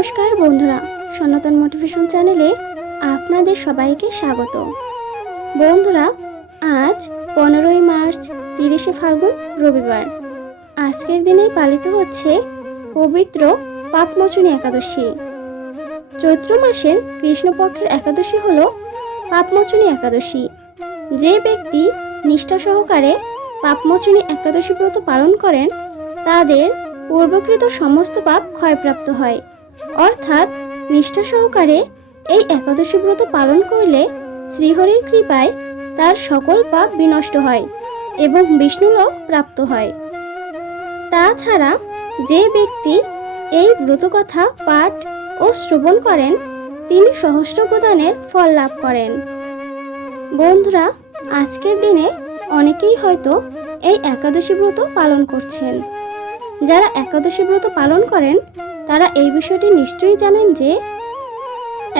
নমস্কার বন্ধুরা, সনাতন মোটিভেশন চ্যানেলে আপনাদের সবাইকে স্বাগত। বন্ধুরা, আজ 15ই মার্চ 30শে ফাল্গুন রবিবার। আজকের দিনেই পালিত হচ্ছে পবিত্র পাপমোচনী একাদশী। চৈত্র মাসের কৃষ্ণপক্ষের একাদশী হল পাপমোচনী একাদশী। যে ব্যক্তি নিষ্ঠা সহকারে পাপমোচনী একাদশী ব্রত পালন করেন তাদের পূর্বকৃত সমস্ত পাপ ক্ষয়প্রাপ্ত হয়। অর্থাৎ নিষ্ঠা সহকারে এই একাদশী ব্রত পালন করলে শ্রীহরির কৃপায় তার সকল পাপ বিনষ্ট হয় এবং বিষ্ণুলোক প্রাপ্ত হয়। তাছাড়া যে ব্যক্তি এই ব্রতকথা পাঠ ও শ্রবণ করেন তিনি সহস্রপ্রদানের ফল লাভ করেন। বন্ধুরা, আজকের দিনে অনেকেই হয়তো এই একাদশী ব্রত পালন করছেন। যারা একাদশী ব্রত পালন করেন তারা এই বিষয়টি নিশ্চয়ই জানেন যে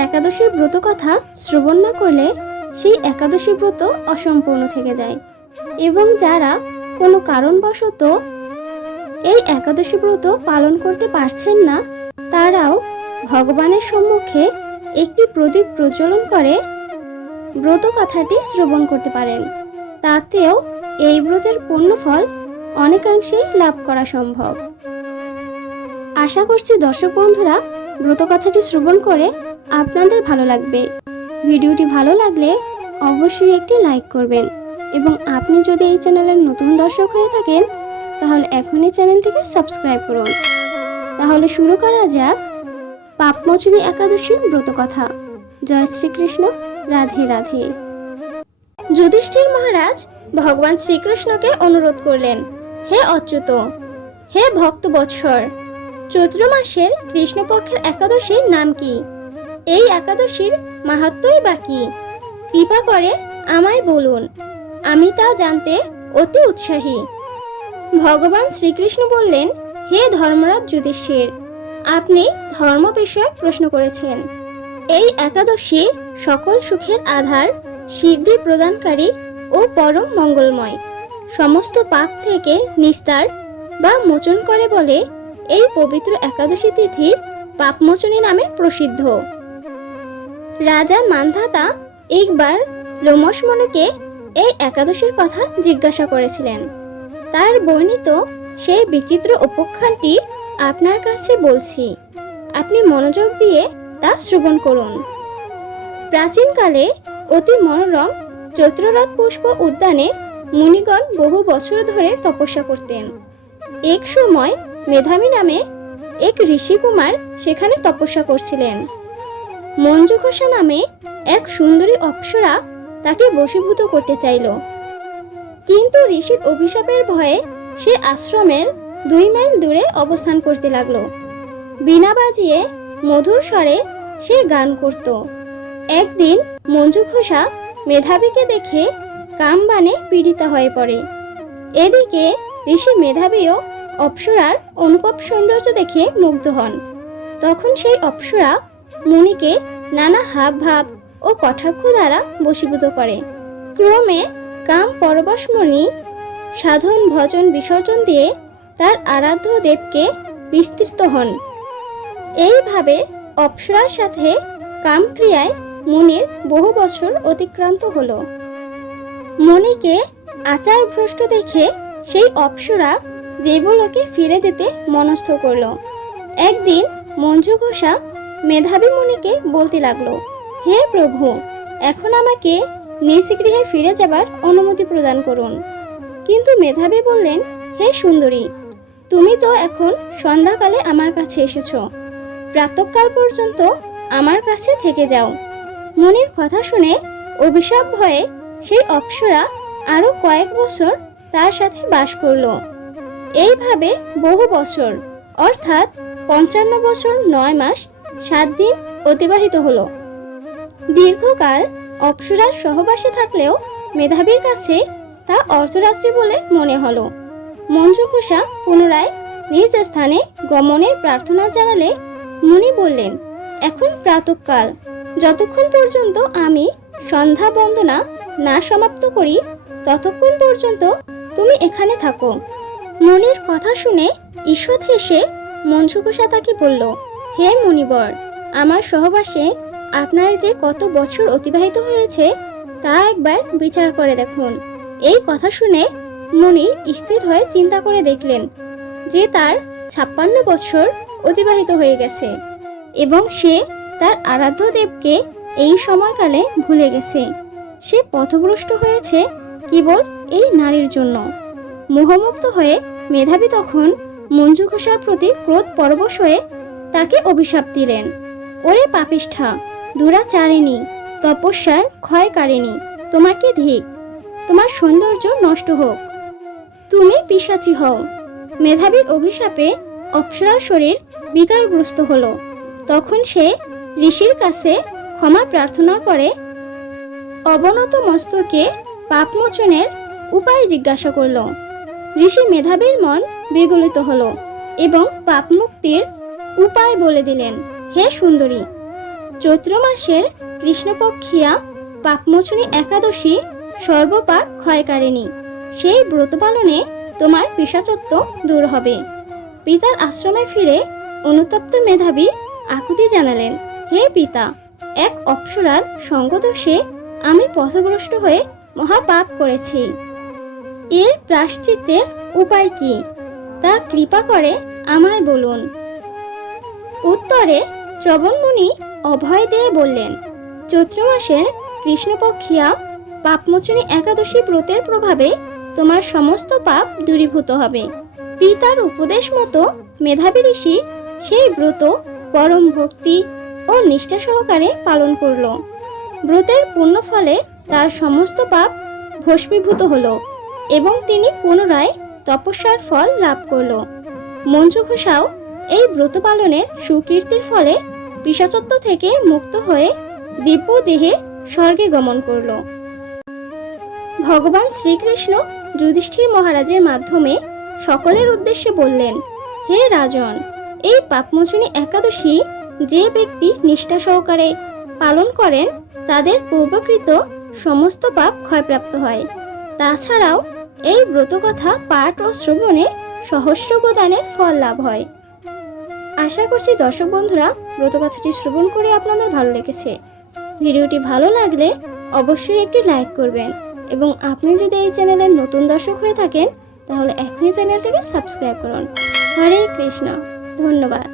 একাদশী ব্রত কথা শ্রবণ না করলে সেই একাদশী ব্রত অসম্পূর্ণ থেকে যায়, এবং যারা কোনো কারণবশত এই একাদশী ব্রত পালন করতে পারছেন না তারাও ভগবানের সম্মুখে একটি প্রদীপ প্রজ্বলন করে ব্রত কথাটি শ্রবণ করতে পারেন। তাতেও এই ব্রতের পুণ্যফল অনেকাংশেই লাভ করা সম্ভব। আশা করছি দর্শক বন্ধুরা ব্রত কথাটি শ্রবণ করে আপনাদের ভালো লাগবে। ভিডিওটি ভালো লাগলে অবশ্যই একটি লাইক করবেন, এবং আপনি যদি এই চ্যানেলের নতুন দর্শক হয়ে থাকেন তাহলে এখনই চ্যানেলটিকে সাবস্ক্রাইব করুন। তাহলে শুরু করা যাক পাপমোচনী একাদশী ব্রত কথা। জয় শ্রীকৃষ্ণ, রাধে রাধে। যুধিষ্ঠির মহারাজ ভগবান শ্রীকৃষ্ণকে অনুরোধ করলেন, হে অচ্যুত, হে ভক্ত বৎসর, চৈত্র মাসের কৃষ্ণপক্ষের একাদশীর নাম কি? এই একাদশীর মাহাত্ম্যই বা কি? কৃপা করে আমায় বলুন, আমি তা জানতে অতি উৎসাহী। ভগবান শ্রীকৃষ্ণ বললেন, হে ধর্মরাজ যুধিষ্ঠির, আপনি ধর্ম বিষয়ক প্রশ্ন করেছেন। এই একাদশী সকল সুখের আধার, সিদ্ধি প্রদানকারী ও পরম মঙ্গলময়, সমস্ত পাপ থেকে নিস্তার বা মোচন করে বলে এই পবিত্র একাদশী তিথি পাপমোচনী নামে প্রসিদ্ধ। রাজা মান্ধাতা একবার লোমশ মনুকে এই একাদশীর কথা জিজ্ঞাসা করেছিলেন। তার বর্ণিত সেই বিচিত্র উপাখ্যানটি আপনার কাছে বলছি, আপনি মনোযোগ দিয়ে তা শ্রবণ করুন। প্রাচীনকালে অতি মনোরম চৈত্ররথ পুষ্প উদ্যানে মুনিগণ বহু বছর ধরে তপস্যা করতেন। এক সময় মেধাবী নামে এক ঋষিকুমার সেখানে তপস্যা করছিলেন। মঞ্জুঘোষা নামে এক সুন্দরী অপ্সরা তাকে বশীভূত করতে চাইল, কিন্তু ঋষির অভিশাপের ভয়ে সে আশ্রমের 2 মাইল দূরে অবস্থান করতে লাগলো। বীণা বাজিয়ে মধুর স্বরে সে গান করত। একদিন মঞ্জুঘোষা মেধাবীকে দেখে কামবাণে পীড়িতা হয়ে পড়ে। এদিকে ঋষি মেধাবীও অপ্সরার অনুপম সৌন্দর্য দেখে মুগ্ধ হন। তখন সেই অপ্সরা মুনিকে নানা হাব ভাব ও কটাক্ষ দ্বারা বশীভূত করে। ক্রমে কাম পরবশ মুনি সাধন ভজন বিসর্জন দিয়ে তার আরাধ্য দেবকে বিস্তৃত হন। এইভাবে অপ্সরার সাথে কামক্রিয়ায় মুনির বহু বছর অতিক্রান্ত হলো। মুনিকে আচার ভ্রষ্ট দেখে সেই অপ্সরা দেবলোকে ফিরে যেতে মনস্থ করল। একদিন মঞ্জুঘোষা মেধাবী মুনিকে বলতে লাগলো, হে প্রভু, এখন আমাকে নিজ গৃহে ফিরে যাবার অনুমতি প্রদান করুন। কিন্তু মেধাবী বললেন, হে সুন্দরী, তুমি তো এখন সন্ধ্যাকালে আমার কাছে এসেছ, প্রাতঃকাল পর্যন্ত আমার কাছে থেকে যাও। মুনির কথা শুনে অভিশাপ ভয়ে সেই অপ্সরা আরো কয়েক বছর তার সাথে বাস করল। এইভাবে বহু বছর অর্থাৎ 55 বছর 9 মাস 7 দিন অতিবাহিত হলো। দীর্ঘকাল অপ্সরার সহবাসে থাকলেও মেধাবীর কাছে তা অর্ধরাত্রি বলে মনে হলো। মঞ্জুঘোষা পুনরায় নিজ স্থানে গমনের প্রার্থনা জানালে মুনি বললেন, এখন প্রাতঃকাল, যতক্ষণ পর্যন্ত আমি সন্ধ্যা বন্দনা না সমাপ্ত করি ততক্ষণ পর্যন্ত তুমি এখানে থাকো। মুনির কথা শুনে ঈষৎ হেসে মঞ্জুঘোষা তাকে বলল, হে মুনিবর, আমার সহবাসে আপনার যে কত বছর অতিবাহিত হয়েছে তা একবার বিচার করে দেখুন। এই কথা শুনে মুনি স্থির হয়ে চিন্তা করে দেখলেন যে তার 56 বছর অতিবাহিত হয়ে গেছে এবং সে তার আরাধ্য দেবকে এই সময়কালে ভুলে গেছে। সে পথভ্রষ্ট হয়েছে কেবল এই নারীর জন্য। মোহমুক্ত হয়ে মেধাবী তখন মঞ্জু ঘোষার প্রতি ক্রোধ পরবশ হয়ে তাকে অভিশাপ দিলেন। ওরে পাপিষ্ঠা, দুরাচারিণী, তপস্যার ক্ষয়কারিণী, তোমাকে ধিক, তোমার সৌন্দর্য নষ্ট হোক, তুমি পিশাচী হও। মেধাবীর অভিশাপে অপ্সরার শরীর বিকারগ্রস্ত হলো। তখন সে ঋষির কাছে ক্ষমা প্রার্থনা করে অবনত মস্তকে পাপমোচনের উপায় জিজ্ঞাসা করল। ঋষি মেধাবীর মন বিগলিত হলো এবং পাপমুক্তির উপায় বলে দিলেন। হে সুন্দরী, চৈত্র মাসের কৃষ্ণপক্ষিয়া পাপমোচনী একাদশী সর্বপাপ ক্ষয়কারিণী। সেই ব্রত পালনে তোমার পিশাচত্ব দূর হবে। পিতার আশ্রমে ফিরে অনুতপ্ত মেধাবী আকুতি জানালেন, হে পিতা, এক অপ্সরার সঙ্গদোষে আমি পথভ্রষ্ট হয়ে মহাপাপ করেছি। এর প্রায়শ্চিত্তের উপায় কি তা কৃপা করে আমায় বলুন। উত্তরে চ্যবনমুনি অভয় দিয়ে বললেন, চৈত্র মাসের কৃষ্ণপক্ষিয়া পাপমোচনী একাদশী ব্রতের প্রভাবে তোমার সমস্ত পাপ দূরীভূত হবে। পিতার উপদেশ মতো মেধাবী ঋষি সেই ব্রত পরম ভক্তি ও নিষ্ঠা সহকারে পালন করল। ব্রতের পুণ্য ফলে তার সমস্ত পাপ ভস্মীভূত হলো এবং তিনি পুনরায় তপস্যার ফল লাভ করল। মঞ্জু ঘোষাও এই ব্রত পালনের সুকীর্তির ফলে পিশাচত্ব থেকে মুক্ত হয়ে দিব্য দেহে স্বর্গে গমন করল। ভগবান শ্রীকৃষ্ণ যুধিষ্ঠির মহারাজের মাধ্যমে সকলের উদ্দেশ্যে বললেন, হে রাজন, এই পাপমোচনী একাদশী যে ব্যক্তি নিষ্ঠা সহকারে পালন করেন তাদের পূর্বকৃত সমস্ত পাপ ক্ষয়প্রাপ্ত হয়। তাছাড়াও এই ব্রতকথা পাঠ ও শ্রবণে সহস্রবদানের ফল লাভ হয়। আশা করছি দর্শক বন্ধুরা ব্রতকথাটি শ্রবণ করে আপনাদের ভালো লেগেছে। ভিডিওটি ভালো লাগলে অবশ্যই একটি লাইক করবেন এবং আপনি যদি এই চ্যানেলের নতুন দর্শক হয়ে থাকেন তাহলে এখনই চ্যানেলটিকে সাবস্ক্রাইব করুন। হরে কৃষ্ণ। ধন্যবাদ।